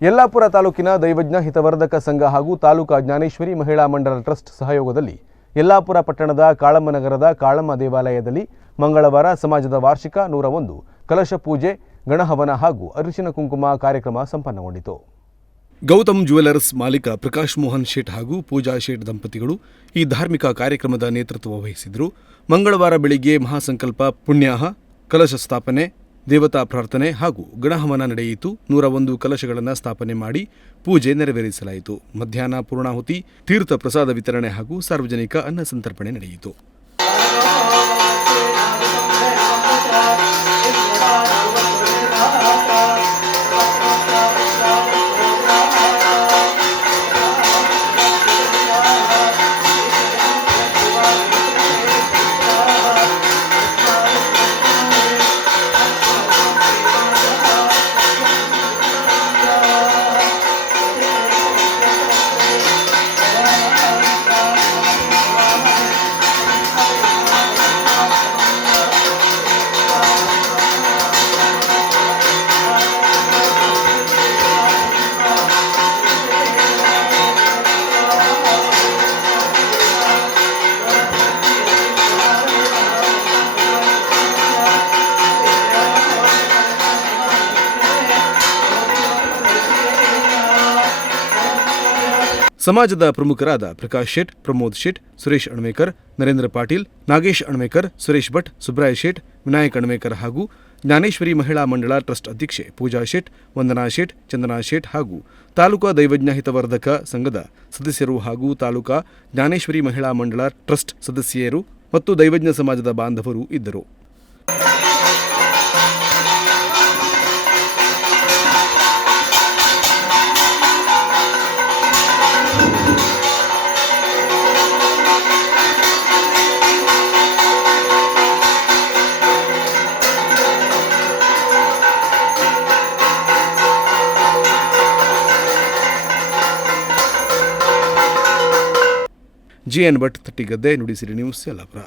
ಯಲ್ಲಾಪುರ ತಾಲೂಕಿನ ದೈವಜ್ಞ ಹಿತವರ್ಧಕ ಸಂಘ ಹಾಗೂ ತಾಲೂಕಾ ಜ್ಞಾನೇಶ್ವರಿ ಮಹಿಳಾ ಮಂಡಲ ಟ್ರಸ್ಟ್ ಸಹಯೋಗದಲ್ಲಿ ಯಲ್ಲಾಪುರ ಪಟ್ಟಣದ ಕಾಳಮ್ಮ ನಗರದ ಕಾಳಮ್ಮ ದೇವಾಲಯದಲ್ಲಿ ಮಂಗಳವಾರ ಸಮಾಜದ ವಾರ್ಷಿಕ ನೂರ ಒಂದು ಕಲಶ ಪೂಜೆ, ಗಣಹವನ ಹಾಗೂ ಅರಿಶಿನ ಕುಂಕುಮ ಕಾರ್ಯಕ್ರಮ ಸಂಪನ್ನಗೊಂಡಿತು. ಗೌತಮ್ ಜುವೆಲರ್ಸ್ ಮಾಲೀಕ ಪ್ರಕಾಶ್ ಮೋಹನ್ ಶೇಟ್ ಹಾಗೂ ಪೂಜಾ ಶೇಟ್ ದಂಪತಿಗಳು ಈ ಧಾರ್ಮಿಕ ಕಾರ್ಯಕ್ರಮದ ನೇತೃತ್ವ ವಹಿಸಿದರು. ಮಂಗಳವಾರ ಬೆಳಿಗ್ಗೆ ಮಹಾಸಂಕಲ್ಪ ಪುಣ್ಯಾಹ, ಕಲಶ ಸ್ಥಾಪನೆ ದೇವತಾ ಪ್ರಾರ್ಥನೆ ಹಾಗೂ ಗಣಹವನ ನಡೆಯಿತು. ನೂರ ಒಂದು ಕಲಶಗಳನ್ನು ಸ್ಥಾಪನೆ ಮಾಡಿ ಪೂಜೆ ನೆರವೇರಿಸಲಾಯಿತು. ಮಧ್ಯಾಹ್ನ ಪೂರ್ಣಾಹುತಿ, ತೀರ್ಥ ಪ್ರಸಾದ ವಿತರಣೆ ಹಾಗೂ ಸಾರ್ವಜನಿಕ ಅನ್ನ ಸಂತರ್ಪಣೆ ನಡೆಯಿತು. ಸಮಾಜದ ಪ್ರಮುಖರಾದ ಪ್ರಕಾಶ್ ಶೇಟ್, ಪ್ರಮೋದ್ ಶೇಟ್, ಸುರೇಶ್ ಅಣ್ವೇಕರ್ ನರೇಂದ್ರ ಪಾಟೀಲ್, ನಾಗೇಶ್ ಅಣ್ವೇಕರ್ ಸುರೇಶ್ ಭಟ್, ಸುಬ್ರಾಯ್ ಶೇಟ್, ವಿನಾಯಕ್ ಅಣ್ವೇಕರ್ ಹಾಗೂ ಜ್ಞಾನೇಶ್ವರಿ ಮಹಿಳಾ ಮಂಡಳ ಟ್ರಸ್ಟ್ ಅಧ್ಯಕ್ಷೆ ಪೂಜಾ ಶೇಟ್, ವಂದನಾ ಶೇಟ್, ಚಂದನಾ ಶೇಟ್ ಹಾಗೂ ತಾಲೂಕಾ ದೈವಜ್ಞ ಹಿತವರ್ಧಕ ಸಂಘದ ಸದಸ್ಯರು ಹಾಗೂ ತಾಲೂಕಾ ಜ್ಞಾನೇಶ್ವರಿ ಮಹಿಳಾ ಮಂಡಳ ಟ್ರಸ್ಟ್ ಸದಸ್ಯರು ಮತ್ತು ದೈವಜ್ಞ ಸಮಾಜದ ಬಾಂಧವರು ಇದ್ದರು. G N Bhat Tattigadde Nudisiri news Yellapur